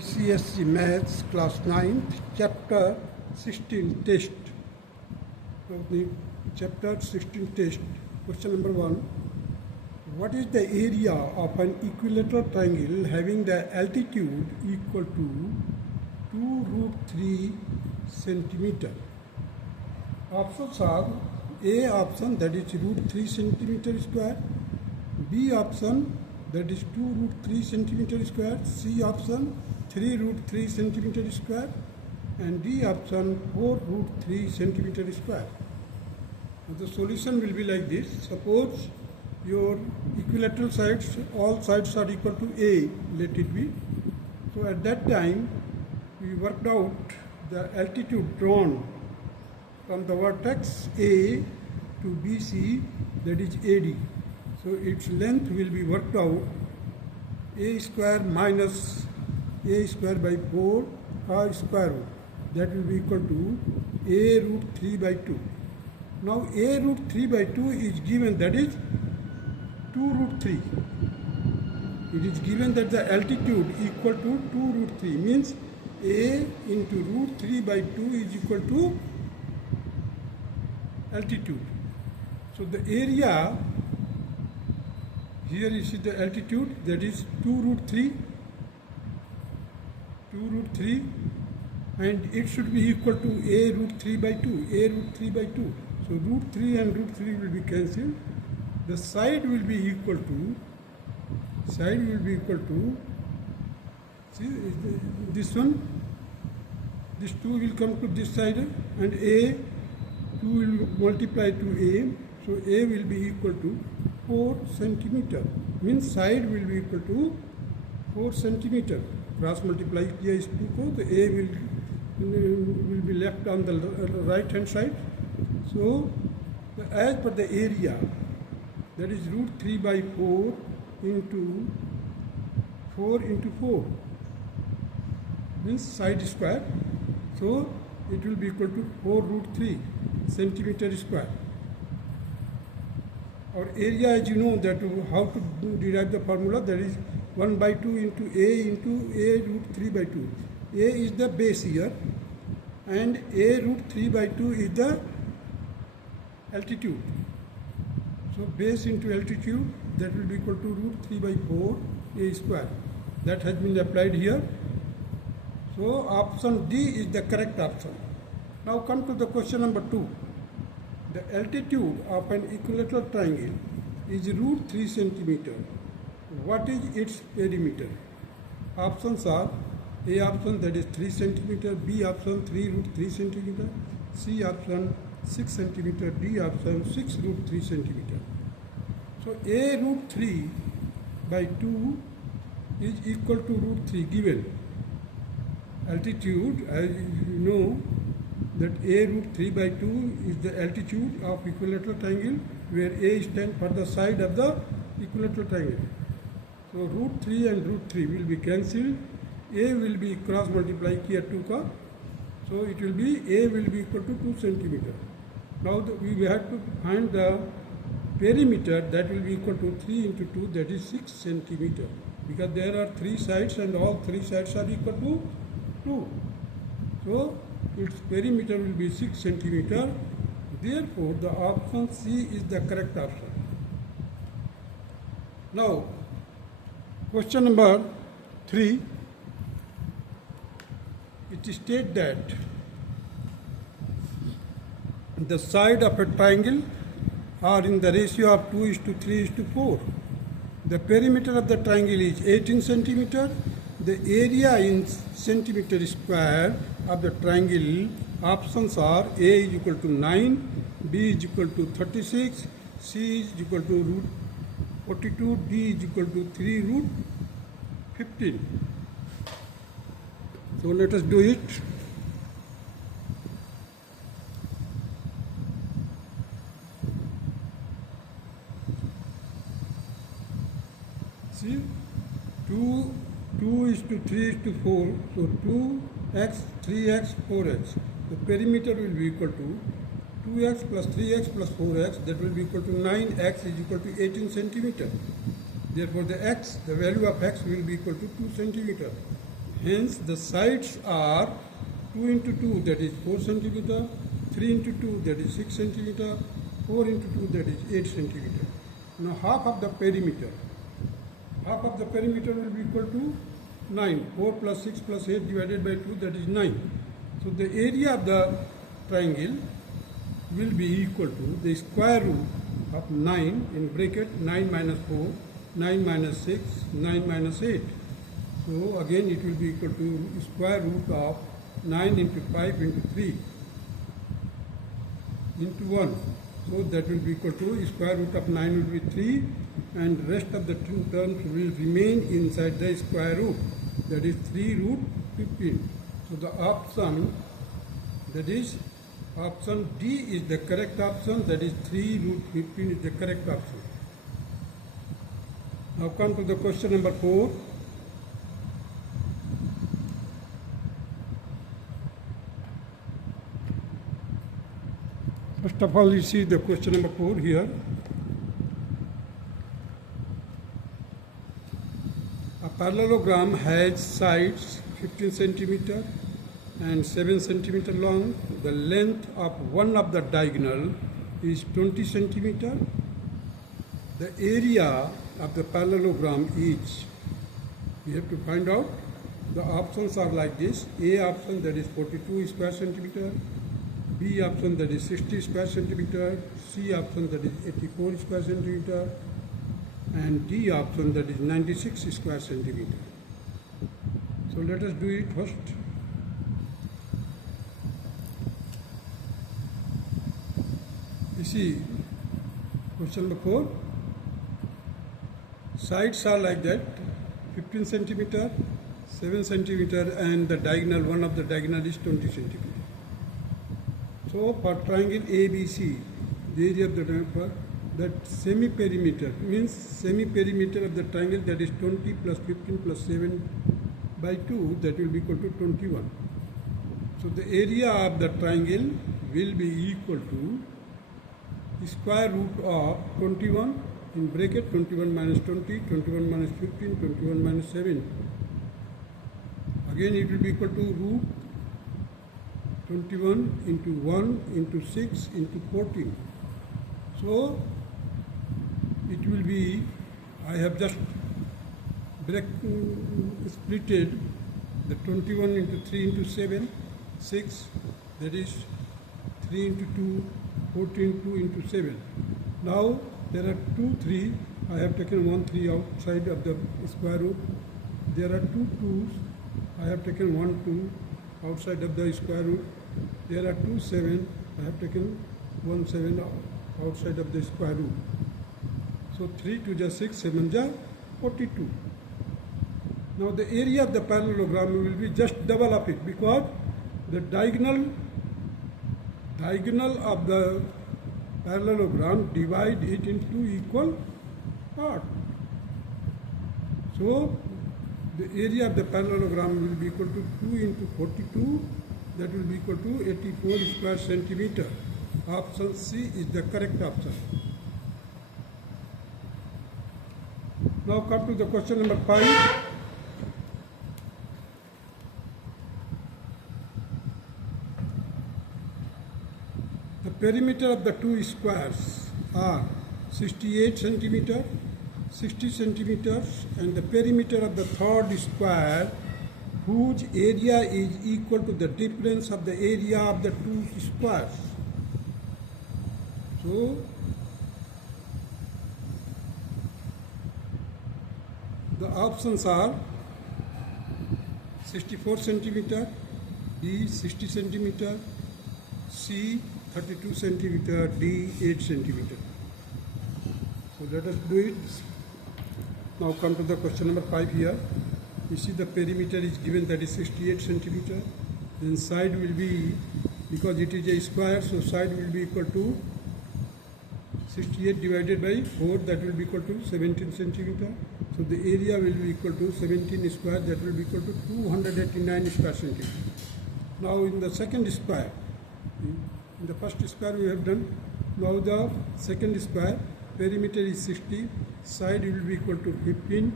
ICSE Maths Class 9th Chapter 16 Test. The Chapter 16 Test. Question number 1. What is the area of an equilateral triangle having the altitude equal to 2 root 3 centimeter? Options are A option, that is root 3 centimeter square, B option, that is 2 root 3 centimeter square, C option 3 root 3 centimeter square, and D option 4 root 3 centimeter square. Now the solution will be like this. Suppose your equilateral sides, all sides are equal to A, let it be. So at that time we worked out the altitude drawn from the vertex A to BC, that is AD. So its length will be worked out A square minus A square by 4 or square root. That will be equal to A root 3 by 2. Now A root 3 by 2 is given, that is 2 root 3. It is given that the altitude equal to 2 root 3, means A into root 3 by 2 is equal to altitude. So the area, here you see the altitude, that is 2 root 3, and it should be equal to A root 3 by 2, A root 3 by 2. So root 3 and root 3 will be cancelled. The side will be equal to, see this one, this 2 will come to this side, and A, 2 will multiply to A, so A will be equal to 4 centimeter, means side will be equal to 4 centimeter. Cross multiply here is 2 को, so A will be left on the right hand side. So as per the area, that is root 3 by 4 into 4 into 4, means side square. So it will be equal to 4 root 3 centimeter square. Our area, as you know, that how to derive the formula, that is 1 by 2 into A root 3 by 2. A is the base here, and A root 3 by 2 is the altitude. So base into altitude, that will be equal to root 3 by 4 A square. That has been applied here. So option D is the correct option. Now come to the question number 2. The altitude of an equilateral triangle is root 3 centimeter. What is its perimeter? Options are A option, that is 3 centimeter, B option 3 root 3 centimeter, C option 6 centimeter, D option 6 root 3 centimeter. So A root 3 by 2 is equal to root 3 given. Altitude, as you know, that A root 3 by 2 is the altitude of equilateral triangle, where A stands for the side of the equilateral triangle. So root 3 and root 3 will be cancelled. A will be cross multiplied here 2 ka. So it will be A will be equal to 2 centimeter. Now we have to find the perimeter, that will be equal to 3 into 2, that is 6 centimeter. Because there are 3 sides and all 3 sides are equal to 2. So its perimeter will be 6 centimeter. Therefore the option C is the correct option. Now question number 3, it states that the side of a triangle are in the ratio of 2:3:4. The perimeter of the triangle is 18 centimeter. The area in centimeter square of the triangle, options are A is equal to 9, B is equal to 36, C is equal to root 42, D is equal to 3 root 15. So let us do it. See, 2:3:4, so 2x, 3x, 4x. The perimeter will be equal to 2x plus 3x plus 4x, that will be equal to 9x is equal to 18 centimeter. Therefore the value of x will be equal to 2 centimeter. Hence the sides are 2 into 2, that is 4 centimeter, 3 into 2, that is 6 centimeter, 4 into 2, that is 8 centimeter. Now half of the perimeter will be equal to 9. 4 plus 6 plus 8 divided by 2, that is 9. So the area of the triangle will be equal to the square root of 9 in bracket 9 minus 4, 9 minus 6, 9 minus 8. So again it will be equal to square root of 9 into 5 into 3 into 1. So that will be equal to square root of 9 will be 3, and rest of the terms will remain inside the square root, that is 3 root 15. So the option, that is option D is the correct option, that is 3 root 15 is the correct option. Now come to the question number 4. First of all, you see the question number 4 here. A parallelogram has sides 15 centimeter and 7 centimeter long. The length of one of the diagonal is 20 centimeter. The area of the parallelogram is, we have to find out. The options are like this. A option, that is 42 square centimeter. B option, that is 60 square centimeter. C option, that is 84 square centimeter. And D option, that is 96 square centimeter. So let us do it first. You see, question number 4. Sides are like that, 15 centimeter, 7 centimeter, and the diagonal, one of the diagonal is 20 centimeter. So for triangle ABC, the area of the triangle, that semi-perimeter means semi-perimeter of the triangle, that is 20 plus 15 plus 7 by 2, that will be equal to 21. So the area of the triangle will be equal to square root of 21 in bracket 21 minus 20, 21 minus 15, 21 minus 7. Again it will be equal to root 21 into 1 into 6 into 14. So it will be, I have just splitted the 21 into 3 into 7, 6, that is 3 into 2, 14, 2 into 7. Now there are 2, 3, I have taken 1, 3 outside of the square root. There are 2 2's, I have taken 1, 2 outside of the square root. There are 2 7, I have taken 1 7 outside of the square root. So 3 2 is 6, 7 is 42. Now the area of the parallelogram will be just double of it, because the diagonal of the parallelogram divide it into equal parts. So the area of the parallelogram will be equal to 2 into 42, that will be equal to 84 square centimeter. Option C is the correct option. Now come to the question number 5. The perimeter of the two squares are 68 centimeter, 60 centimeters, and the perimeter of the third square, whose area is equal to the difference of the area of the two squares. So the options are 64 centimeter, D 60 centimeter, C 32 centimeter, D 8 centimeter. So let us do it. Now come to the question number 5 here. You see the perimeter is given, that is 68 centimeter. Then side will be, because it is a square, so side will be equal to 68 divided by 4, that will be equal to 17 centimeter. So the area will be equal to 17 square, that will be equal to 289 square centimeter. Now in the second square, in the first square we have done. Now the second square, perimeter is 60, side will be equal to 15,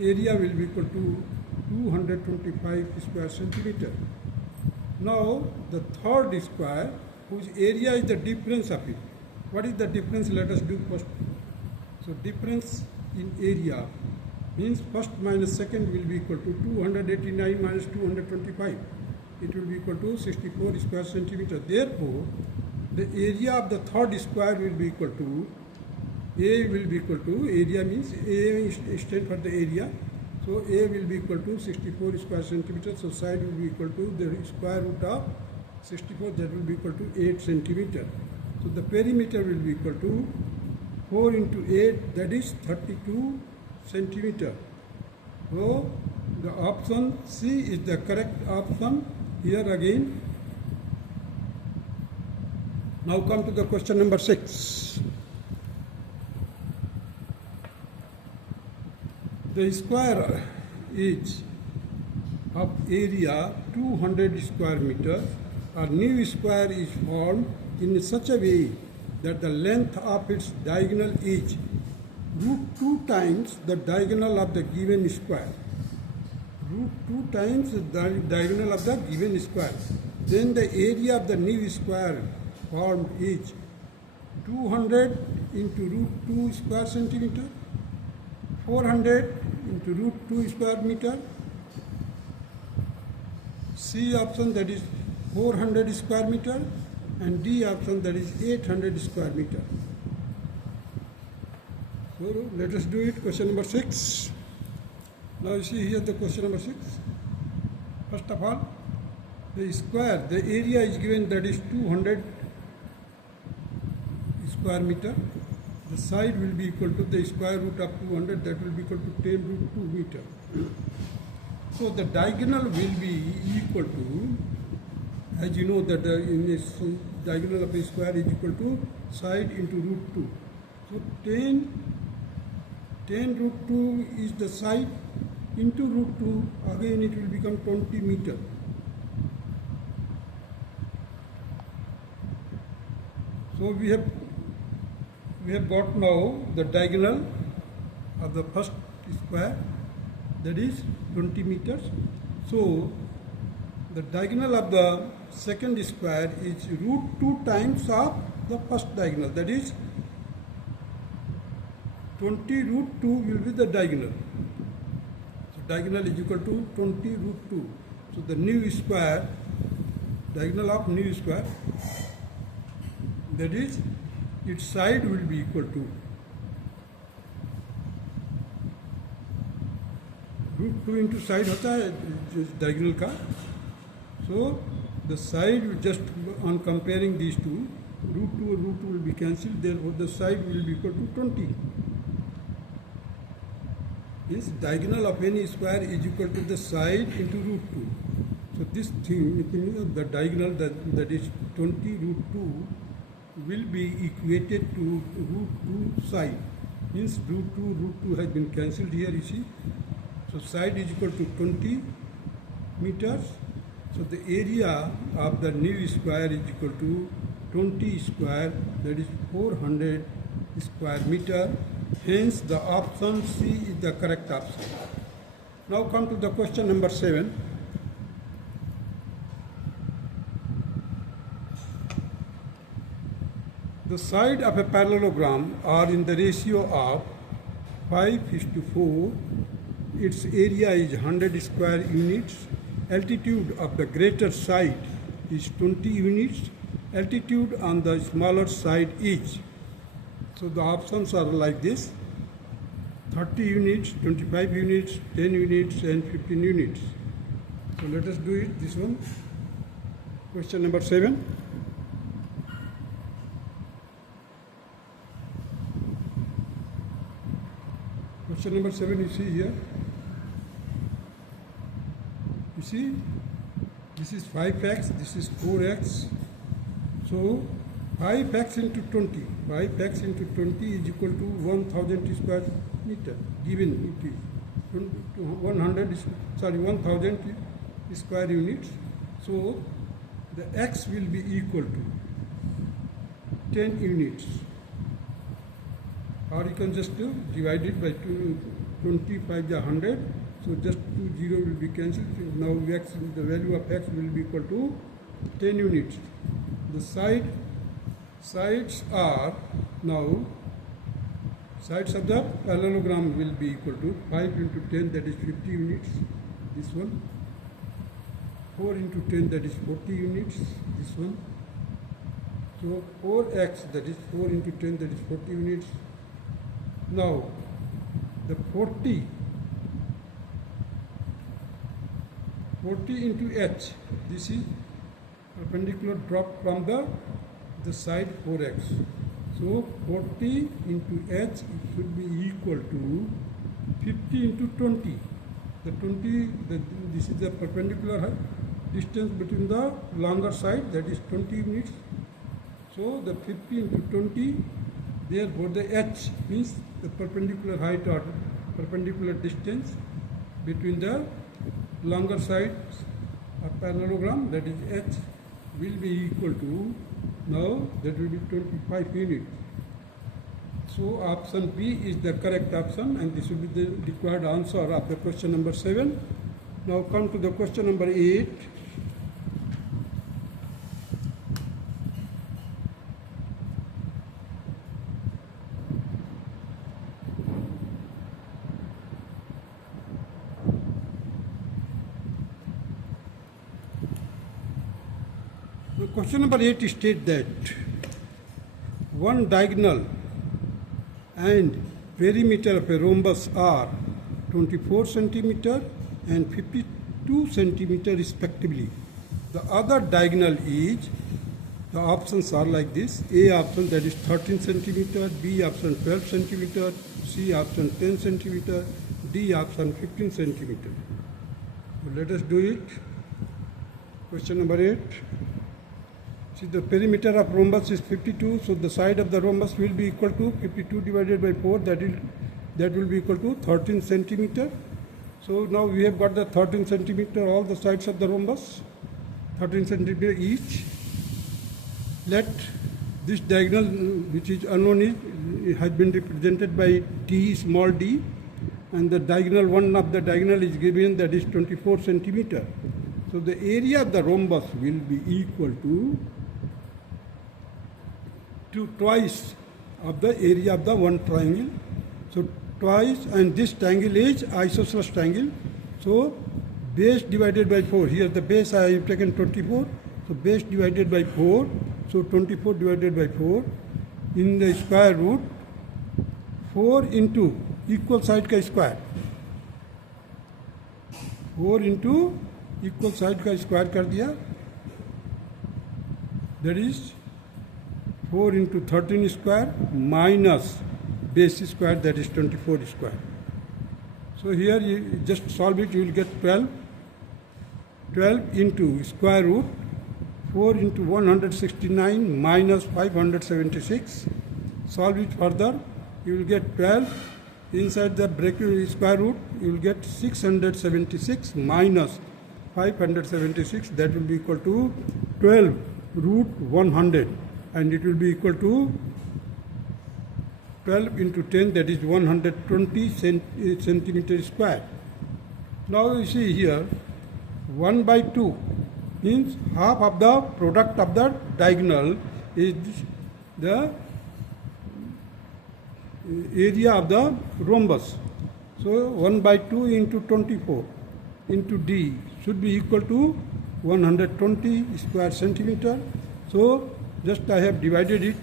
area will be equal to 225 square centimeter. Now the third square, whose area is the difference of it. What is the difference? Let us do first. So difference in area means first minus second will be equal to 289 minus 225. It will be equal to 64 square centimeter. Therefore, the area of the third square will be equal to, A will be equal to, area means A stands for the area. So A will be equal to 64 square centimeter. So side will be equal to the square root of 64, that will be equal to 8 centimeter. So the perimeter will be equal to 4 into 8, that is 32 centimeter. So the option C is the correct option here again. Now come to the question number 6. The square is of area 200 square meters. A new square is formed in such a way that the length of its diagonal is root 2 times the diagonal of the given square. Root 2 times the diagonal of the given square. Then the area of the new square formed is 200 into root 2 square centimeter, 400 into root 2 square meter. C option, that is 400 square meter, and D option, that is 800 square meter. So let us do it. Question number 6. Now you see here the question number 6. First of all, the square, the area is given, that is 200 square meter. The side will be equal to the square root of 200, that will be equal to 10 root 2 meter. So the diagonal will be equal to, as you know that in this diagonal of a square is equal to side into root 2. So 10 root 2 is the side into root 2, again it will become 20 meter. So we have got now the diagonal of the first square, that is 20 meters. So the diagonal of the second square is root 2 times of the first diagonal, that is 20 root 2 will be the diagonal. So diagonal is equal to 20 root 2. So the new square, diagonal of new square, that is its side will be equal to root 2 into side होता है diagonal का. So the side, just on comparing these two, root 2 and root 2 will be cancelled, therefore the side will be equal to 20. Means diagonal of any square is equal to the side into root 2. So this thing, it means the diagonal that is 20 root 2 will be equated to root 2 side. Means root 2 has been cancelled here, you see. So side is equal to 20 meters. So the area of the new square is equal to 20 square, that is 400 square meter. Hence the option C is the correct option. Now come to the question number 7. The side of a parallelogram are in the ratio of 5:4. Its area is 100 square units. Altitude of the greater side is 20 units. Altitude on the smaller side is. So the options are like this: 30 units, 25 units, 10 units, and 15 units. So let us do it, this one. Question number 7. Question number 7, you see here. You see, this is 5x, this is 4x. So 5x into 20, 5x into 20 is equal to 1000 square meter. Given it is 1000 square units. So the x will be equal to 10 units. Or you can just divide it by 25 100. So just 0 will be cancelled. Now x, the value of x will be equal to 10 units. The sides are now, sides of the parallelogram will be equal to 5 into 10, that is 50 units. This one. 4 into 10, that is 40 units. This one. So 4x, that is 4 into 10, that is 40 units. Now the 40 into h, this is perpendicular drop from the side 4x. So 40 into h should be equal to 50 into 20. This is the perpendicular distance between the longer side, that is 20 units. So the 50 into 20, therefore the h means the perpendicular height or perpendicular distance between the longer sides of parallelogram, that is h, will be equal to, now that will be 25 units. So option B is the correct option, and this will be the required answer of the question number 7. Now come to the question number 8. Question number 8 states that one diagonal and perimeter of a rhombus are 24 centimeter and 52 centimeter respectively. The other diagonal is, the options are like this: A option, that is 13 centimeter, B option 12 centimeter, C option 10 centimeter, D option 15 centimeter. So let us do it. Question number 8. See, the perimeter of rhombus is 52, so the side of the rhombus will be equal to 52 divided by 4, that will be equal to 13 centimeter. So now we have got the 13 centimeter, all the sides of the rhombus, 13 centimeter each. Let this diagonal, which is unknown, has been represented by t small d, and the diagonal, one of the diagonal is given, that is 24 centimeter. So the area of the rhombus will be equal to twice of the area of the one triangle. So twice, and this triangle is isosceles triangle. So base divided by 4. Here the base I have taken 24. So base divided by 4. So 24 divided by 4 in the square root 4 into equal side का square. 4 into equal side का square कर दिया. That is 4 into 13 square minus base square, that is 24 square. So here you just solve it, you will get 12. 12 into square root 4 into 169 minus 576. Solve it further, you will get 12. Inside the bracket square root, you will get 676 minus 576. That will be equal to 12 root 100. And it will be equal to 12 into 10, that is 120 centimeter square. Now you see here, 1 by 2 means half of the product of the diagonal is the area of the rhombus. So 1 by 2 into 24 into D should be equal to 120 square centimeter. So just I have divided it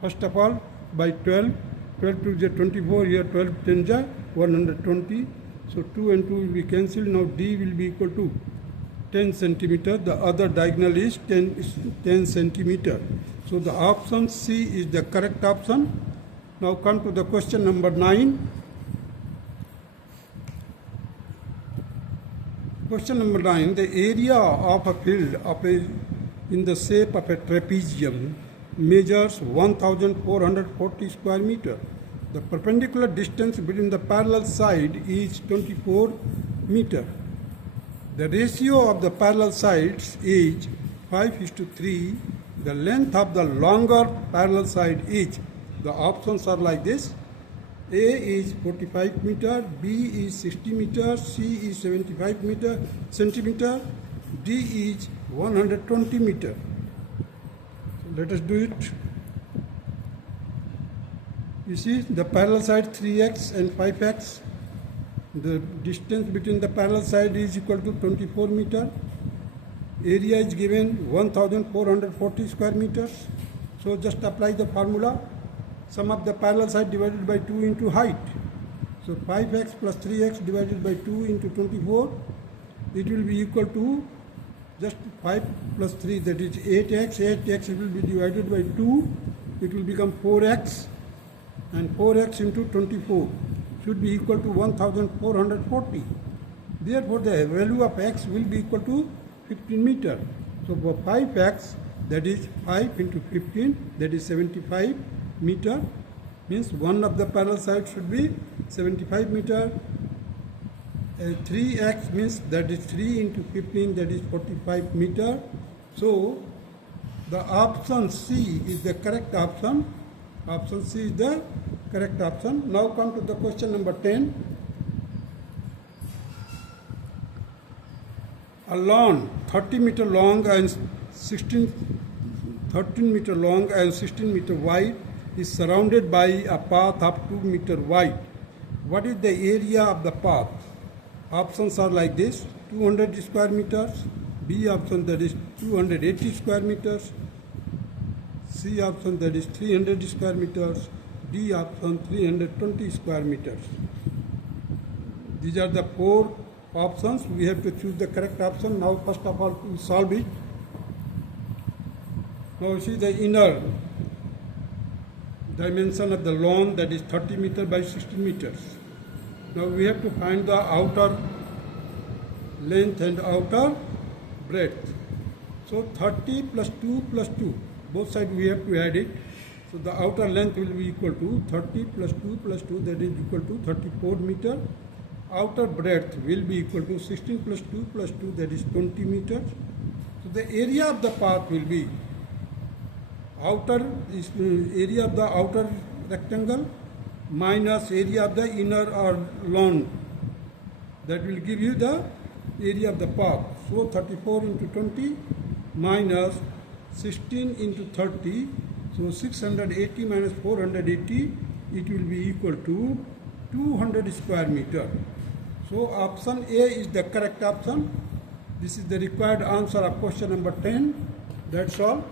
first of all by 12. 12 to the 24, here 12 10 ja 120. So 2 and 2 will be cancelled. Now D will be equal to 10 centimeter. The other diagonal is 10 centimeter. So the option C is the correct option. Now come to the question number 9. Question number 9. The area of a field in the shape of a trapezium measures 1440 square meter. The perpendicular distance between the parallel side is 24 meter. The ratio of the parallel sides is 5:3. The length of the longer parallel side is, the options are like this: A is 45 meter, B is 60 meter, C is 75 centimeter, D is 120 meter. So let us do it. You see the parallel side 3x and 5x. The distance between the parallel side is equal to 24 meter. Area is given 1440 square meters. So just apply the formula. Sum of the parallel side divided by 2 into height. So 5x plus 3x divided by 2 into 24. It will be equal to just 5 plus 3, that is 8x. 8x will be divided by 2. It will become 4x. And 4x into 24 should be equal to 1440. Therefore, the value of x will be equal to 15 meter. So for 5x, that is 5 into 15, that is 75 meter. Means one of the parallel sides should be 75 meter. 3x means that is 3 into 15, that is 45 meter. So the option C is the correct option. Option C is the correct option. Now come to the question number 10. A lawn 13 meter long and 13 meter long and 16 meter wide is surrounded by a path of 2 meter wide. What is the area of the path? Options are like this: 200 square meters, B option that is 280 square meters, C option that is 300 square meters, D option 320 square meters. These are the 4 options. We have to choose the correct option. Now first of all we solve it. Now see the inner dimension of the lawn, that is 30 meter by 16 meters. Now we have to find the outer length and outer breadth. So 30 plus 2 plus 2. Both sides we have to add it. So the outer length will be equal to 30 plus 2 plus 2, that is equal to 34 meter. Outer breadth will be equal to 16 plus 2 plus 2, that is 20 meters. So the area of the path will be area of the outer rectangle minus area of the inner or lawn. That will give you the area of the path. So 34 into 20 minus 16 into 30. So 680 minus 480, it will be equal to 200 square meter. So option A is the correct option. This is the required answer of question number 10. That's all.